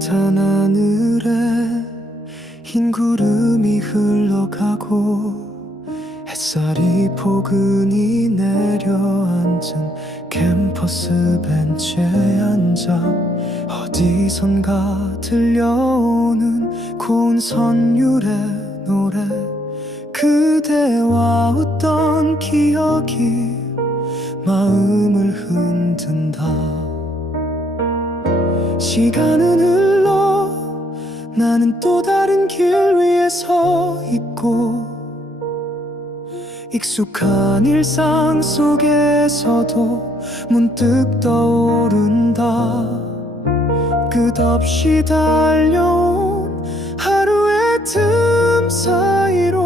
깨끗한 하늘에 흰 구름이 흘러가고 햇살이 포근히 내려앉은 캠퍼스 벤치에 앉아 어디선가 들려오는 고운 선율의 노래 그대와 웃던 기억이 마음을 흔든다 시간은 흘러 나는 또 다른 길 위에 서 있고 익숙한 일상 속에서도 문득 떠오른다. 끝없이 달려온 하루의 틈 사이로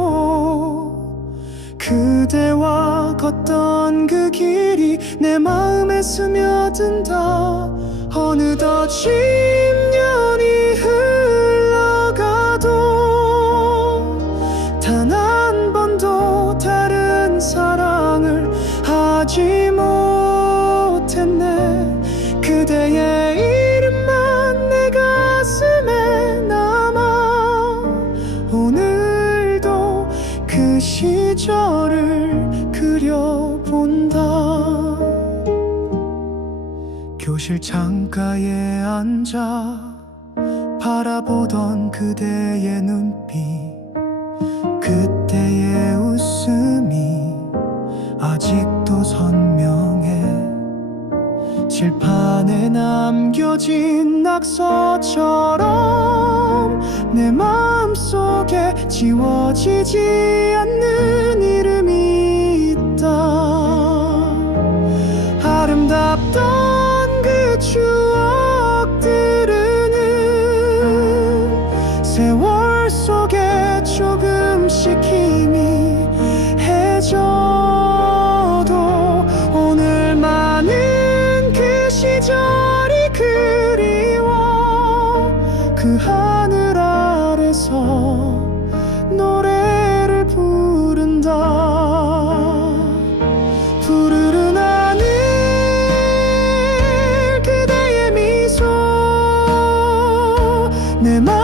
그대와 걷던 그 길이 내 마음에 스며든다 10년이 흘러가도 단 한 번도 다른 사랑을 하지 못했네. 그대의 이름만 내 가슴에 남아 오늘도 그 시절을 그려본다 교실 창가에 앉아 바라보던 그대의 눈빛 그때의 웃음이 아직도 선명해. 칠판에 남겨진 낙서처럼 내 마음속에 지워지지 않는 하늘 아래서 노래를 부른다. 푸르른 하늘 그대의 미소 내맘